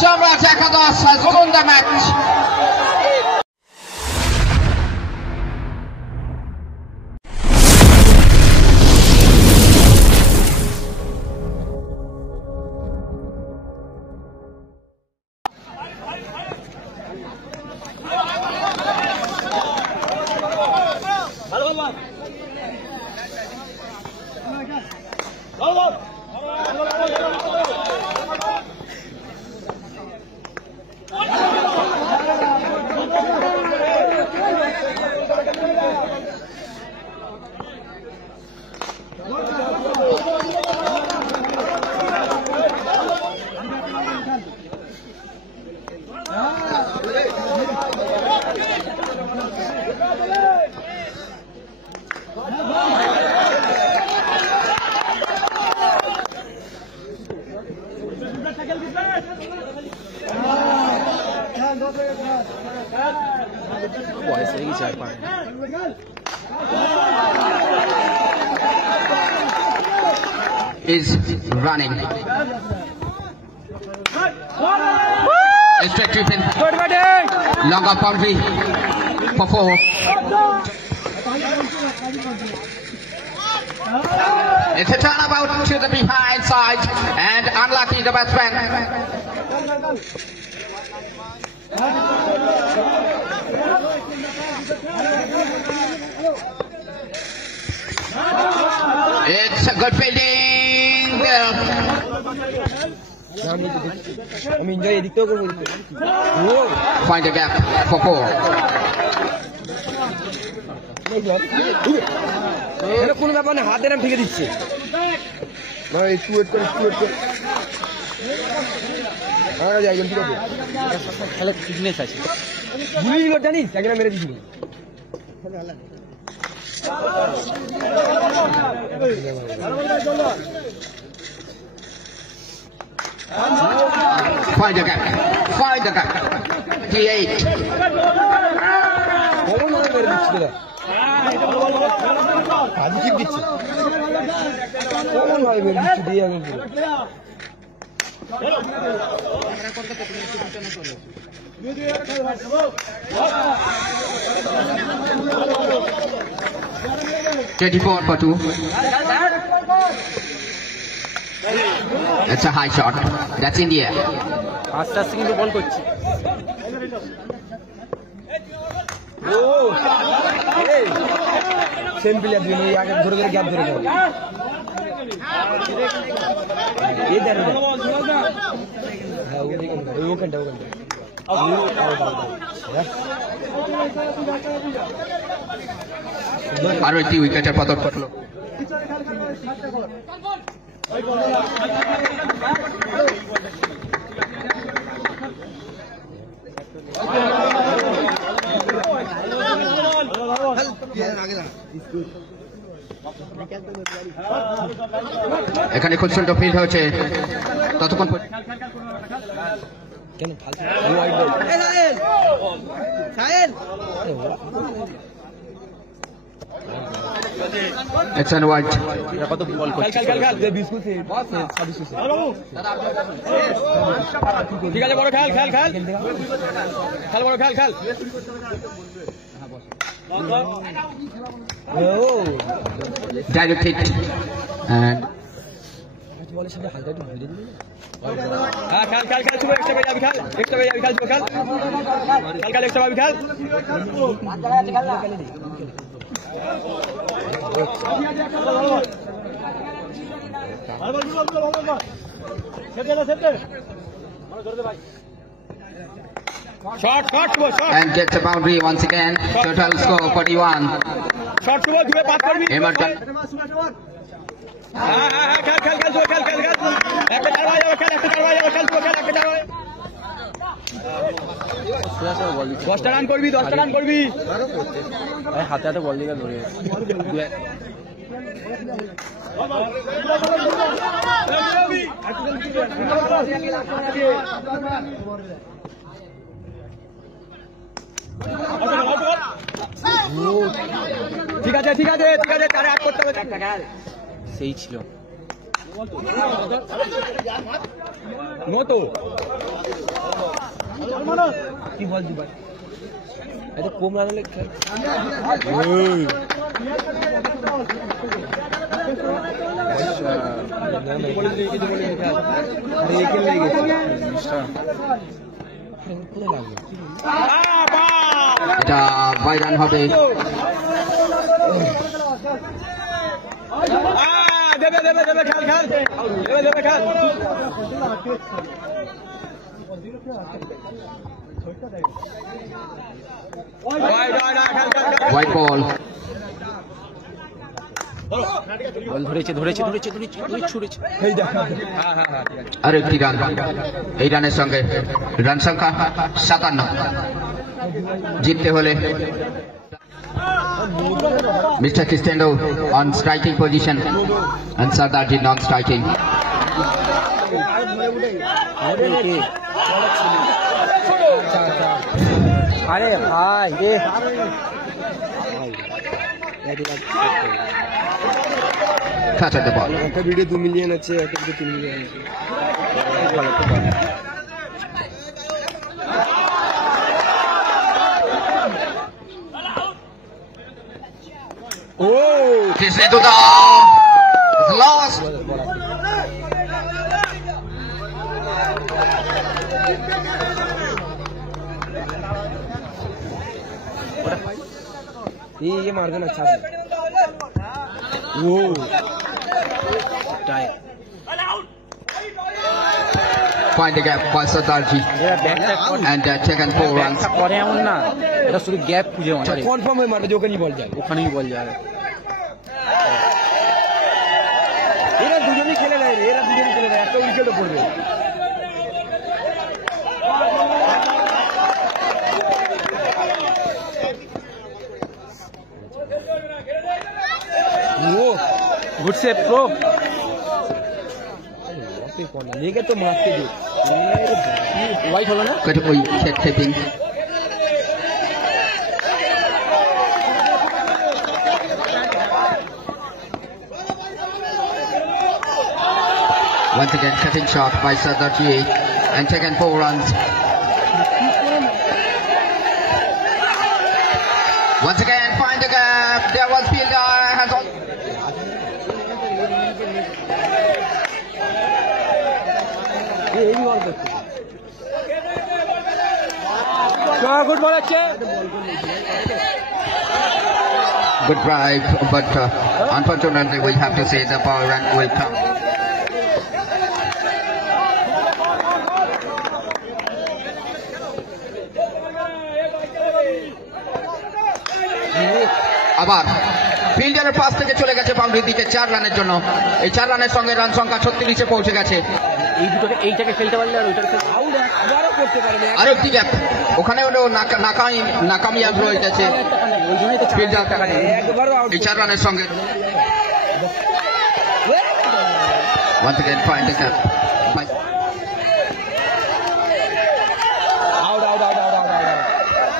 Samrat Ekados has won the match. Is running. Straight to pin. Long up boundary for 4. It's a turnabout to the behind side and unlucky the batsman. It's a good fielding. Find a gap for 4. কোন ব্যাপার না, হাতের নাম ঠিকই দিচ্ছে। খেলা ফিটনেস আছে, জানিস একজন মেরে দিচ্ছি। Find the gap. Find the gap. 28. Twenty-four for 2. It's a high shot. That's India. আস্তে আস্তে কিন্তু বল করছে। সেম প্লেয়ার দিন এই আগে ধরে ধরে গ্যাপ ধরে গেল। এই দাঁড়ে হ্যাঁ ওখানটা আরো একটি উইকেটের পতন ঘটলো। এখানে খুব সুন্দর ফিল্ড হচ্ছে ততক্ষণ It's an wide. কত বল করছে? ঠিক আছে বড় খেল খেল খেল খেল বড় খেল খেল। Direct hit and বলের সাথে হালকা একটু ভিড়ে দিবি। হ্যাঁ খেল খেল খেল, শুরু একটা বেজে যাবি খেল, একটা বেজে যাবি খেল, খেল খেল খেল, একটা যাবি খেল। Shot, shot, shot. And gets a boundary once again. Total score 41. Shot শুভ ধুয়ে পাস করবি। এমার্টন হ্যাঁ হ্যাঁ খেল খেল খেল খেল খেল খেল, একটা চার বাজে খেল, একটা চার বাজে খেল, খেল একটা চার বাজে। 10টা রান করবি, 10টা রান করবি। হাতে হাতে বল দিবে ধরে। ঠিক আছে ঠিক আছে ঠিক আছে, তারে আট করতে হবে। সেই ছিল মতো কি বল দিবা এটা কম রান হলে এটা বাই রান হবে। দেবে দেবে দেবে খেল খেল দেবে দেবে খেল হোয়াইট বল। বল ধরেছে ধরেছে ধরেছে ধরেছে ছুড়েছে এই দেখো হ্যাঁ হ্যাঁ হ্যাঁ আর একটি রান। এই রানের সঙ্গে রান সংখ্যা 57। জিততে হলে Mr. Kistendo on striking position and Sardar did non-striking. अरे भाई ये Catch at the ball. একটা ভিডিও 2 মিলিয়ন আছে একটা ভিডিও 3 মিলিয়ন আছে Oh! Kistendo down. It's lost. ये मार देना अच्छा है वो time Find the gap by Sardarji and taken 4 runs. করে এমন না এটা শুধু গ্যাপ খুঁজে মারে কনফার্ম হয়ে মারবে ওখানেই বল যায় ওখানেই বল যায় এরা দুজনেই খেলে নেয় এরা দুজনেই খেলে নেয় একটা উইকেটও পড়বে वो গুড সেভ প্রো लेके तो मारते दो হোয়াইট হলো না Good wicket keeping. Once again, cutting shot by Sardarji and taken 4 runs. Once again, find the gap. There was fielder has all. Good ball अच्छे Good drive, but unfortunately we have to say the power run will come. আবার ফিল্ডারের পাশ থেকে চলে গেছে বাউন্ডারির দিকে 4 রানের জন্য। এই 4 রানের সঙ্গে রান সংখ্যা 36-এ পৌঁছে গেছে। এই দুটোকে এইটাকে খেলতে পারলে আর ওইটাকে আউট আবারও করতে পারে না আর একটি গ্যাপ ওখানে হলো নাকামিয়াব রয়ে গেছে ওই জন্যই তো ফিল্ডার। একবারও আউট এই 4 রানের সঙ্গে once again find the gap by out out out out out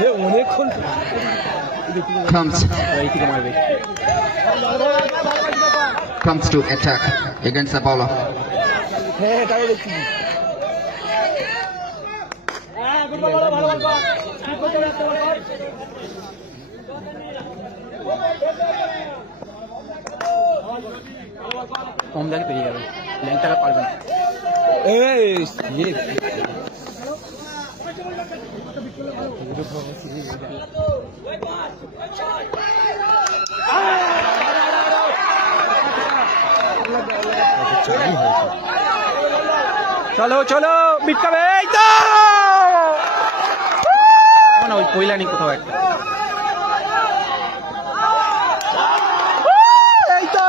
ये অনেকক্ষণ comes to attack against the bowler. হ্যাঁ এটাও দেখছি কম দেখে পেরিয়ে যাবে ল্যাংটাকে পারবে না এই ये চলো চলো বিটকাবে এই তো না ওই কইলানি কোথাও একটা এই তো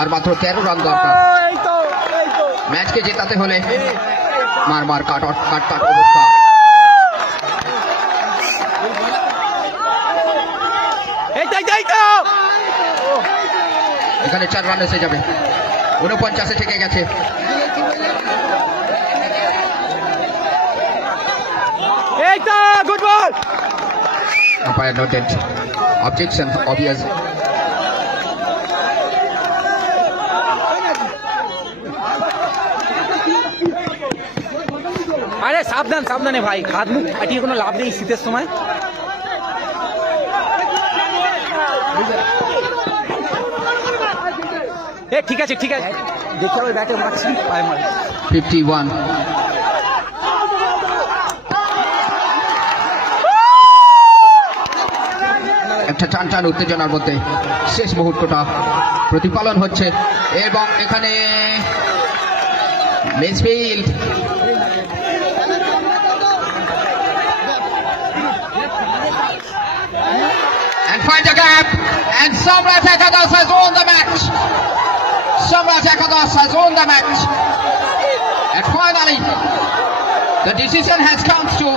আর মাত্র 13 রান দরকার এই তো ম্যাচকে জেতাতে হলে মার কাট অবস্থা। এই তো এখানে 4 রান এসে যাবে 49-এ থেকে গেছে। এই তো good ball Umpire noted objection obvious. আরে সাবধান সাবধানে ভাই, হাত মুখ কাটিয়ে কোনো লাভ নেই শীতের সময়। এ ঠিক আছে ঠিক আছে, দেখে ওই ব্যাটে মারছি পায়ে মার। 51 একটা টান টান উত্তেজনার মধ্যে শেষ মুহূর্তটা প্রতিপালন হচ্ছে এবং এখানে midfield and find a gap and Samrat Ekadas has won the match. Samrat Ekadas has won the match and finally the decision has come to